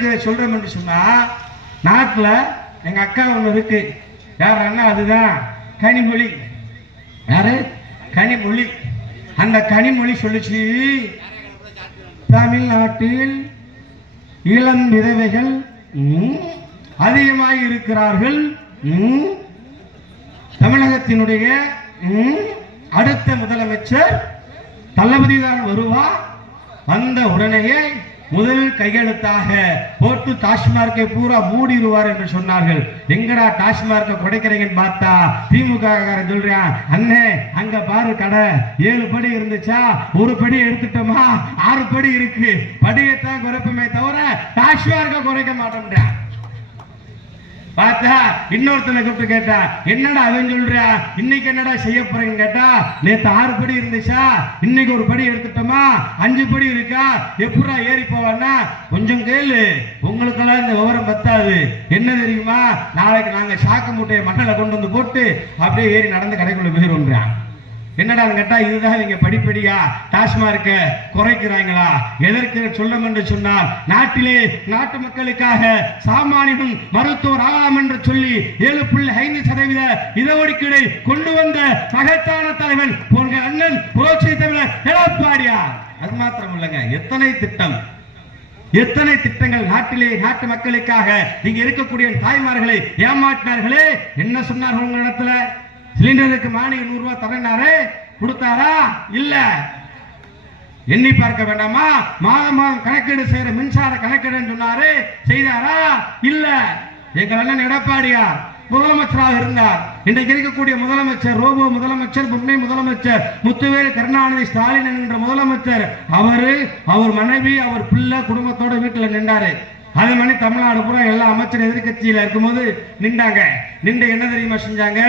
எதுக்கு இதை என்று சொன்னா நாட்டுல எங்க அக்கா ஒன்று இருக்கு. யார் அண்ணா அதுதான்? கனிமொழி. யாரு? கனிமொழி. அந்த கனிமொழி சொல்லுச்சு தமிழ்நாட்டில் இளம் விதவைகள் அதிகமாக இருக்கிறார்கள் தமிழகத்தினுடைய அடுத்த முதலமைச்சர் தளபதி தான் வந்த உடனேயே முதல் கையெழுத்தாக போட்டு டாஸ்மார்க்கை பூரா மூடிடுவார் என்று சொன்னார்கள். எங்கடா டாஸ்மார்க்கை குடைக்கிறீங்கன்னு பார்த்தா திமுக காரன் சொல்றான் அண்ணே அங்க பாரு கடை. ஏழு படி இருந்துச்சா? ஒரு படி எடுத்துட்டோமா? ஆறு படி இருக்கு. படியைத்தான் குறைப்புமே தவிர டாஸ்மார்க்கை குறைக்க மாட்டோம்ன்றான் பார்த்தா இன்னொருத்தனை கூப்பிட்டு கேட்டா என்னடா அவன் சொல்றா? இன்னைக்கு என்னடா செய்ய போறேன்னு கேட்டா நேற்று ஆறு படி இருந்துச்சா? இன்னைக்கு ஒரு படி எடுத்துட்டோமா? அஞ்சு படி இருக்கா? எப்படா ஏறி போவான்னா? கொஞ்சம் கேளு உங்களுக்கெல்லாம் இந்த விவரம் பத்தாது. என்ன தெரியுமா? நாளைக்கு நாங்கள் சாக்கு மூட்டையை மண்ணல கொண்டு வந்து போட்டு அப்படியே ஏறி நடந்து கடைக்குள்ள போயிடுவோம்ன்றான் என்னடான்னு கேட்டா இதுதான் இவங்க படிப்படியா டாஸ்மார்க்க குறைக்கிறாங்களா? எதற்கு சொல்லும் என்று சொன்னால் நாட்டிலே நாட்டு மக்களுக்காக சாமானியனும் மருத்துவர் ஆகலாம் என்று சொல்லி ஏழு புள்ளி ஐந்து சதவீத இடஒதுக்கீடை கொண்டு வந்த மகத்தான தலைவன் போன்ற அண்ணன் புரட்சி தமிழர் எடப்பாடியார். அது மாத்திரம் இல்லைங்க எத்தனை திட்டம்? எத்தனை திட்டங்கள் நாட்டிலே நாட்டு மக்களுக்காக இங்க இருக்கக்கூடிய தாய்மார்களை ஏமாற்றினார்களே? என்ன சொன்னார்கள் உங்க இடத்துல? சிலிண்டருக்கு மானியம் நூறு ரூபாய் தரனாரு கொடுத்தாரா? இல்ல. எண்ணி பார்க்க வேண்டாமா? மாதம் மாதம் கணக்கீடு செய்யற மின்சார கணக்கீடுன்னு சொன்னாரு. செய்தாரா? இல்ல. எங்க அண்ணன் எடப்பாடியார் முதலமைச்சராக இருந்தார். இன்றைக்கு இருக்கக்கூடிய முதலமைச்சர் ரோபோ முதலமைச்சர் உண்மை முதலமைச்சர் முத்துவேல் கருணாநிதி ஸ்டாலின் என்கின்ற முதலமைச்சர் அவரு அவர் மனைவி அவர் பிள்ளை குடும்பத்தோட வீட்டுல நின்றாரு. அது மாதிரி தமிழ்நாடு பூரா எல்லா அமைச்சர் எதிர்க்கட்சியில இருக்கும்போது நின்றாங்க. நின்று என்ன தெரியுமா செஞ்சாங்க?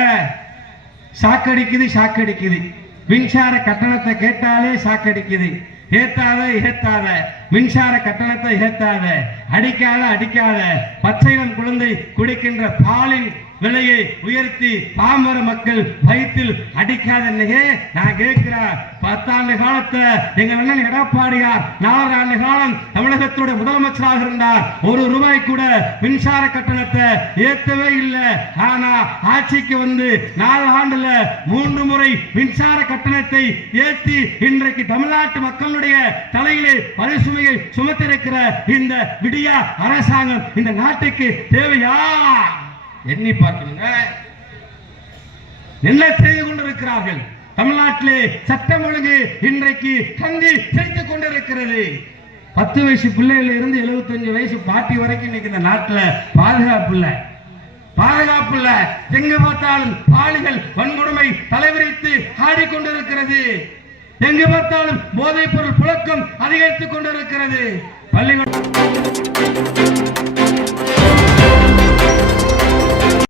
சாக்கடிக்குது சாக்கடிக்குது. மின்சார கட்டணத்தை கேட்டாலே சாக்கடிக்குது. ஏத்தாத ஏத்தாத. மின்சார கட்டணத்தை ஏத்தாத. அடிக்காத அடிக்காத. பச்சைவன் குழந்தை குடிக்கின்ற பாலின் விலையை உயர்த்தி பாமர மக்கள் வயிற்றில் அடிக்காதன்னையே நான் கேட்கிறேன் பத்தாண்டு காலத்தை எங்க அண்ணன் எடப்பாடியார் நாலரை ஆண்டு காலம் தமிழகத்தோட முதலமைச்சராக இருந்தார். ஒரு ரூபாய் கூட மின்சார கட்டணத்தை ஏத்தவே இல்லை. ஆனா ஆட்சிக்கு வந்து நாலு ஆண்டுல மூன்று முறை மின்சார கட்டணத்தை ஏத்தி இன்றைக்கு தமிழ்நாட்டு மக்களுடைய தலையிலே பரிசுமையை சுமத்திருக்கிற இந்த விடியா அரசாங்கம் இந்த நாட்டுக்கு தேவையா? எண்ணி பார்க்கணுங்க. என்ன செய்து கொண்டிருக்கிறார்கள்? தமிழ்நாட்டிலே சட்டம் ஒழுங்கு இன்றைக்கு கந்தி செய்து கொண்டிருக்கிறது. பத்து வயசு பிள்ளையில இருந்து 75 வயசு பாட்டி வரைக்கும் இன்னைக்கு இந்த நாட்டில் பாதுகாப்பு இல்லை. பாதுகாப்பு இல்ல. எங்க பார்த்தாலும் பாலிகள் வன்கொடுமை தலைவிரித்து ஆடிக்கொண்டிருக்கிறது. எங்கு பார்த்தாலும் போதைப் பொருள் புழக்கம் அதிகரித்துக் கொண்டிருக்கிறது. பள்ளிகள்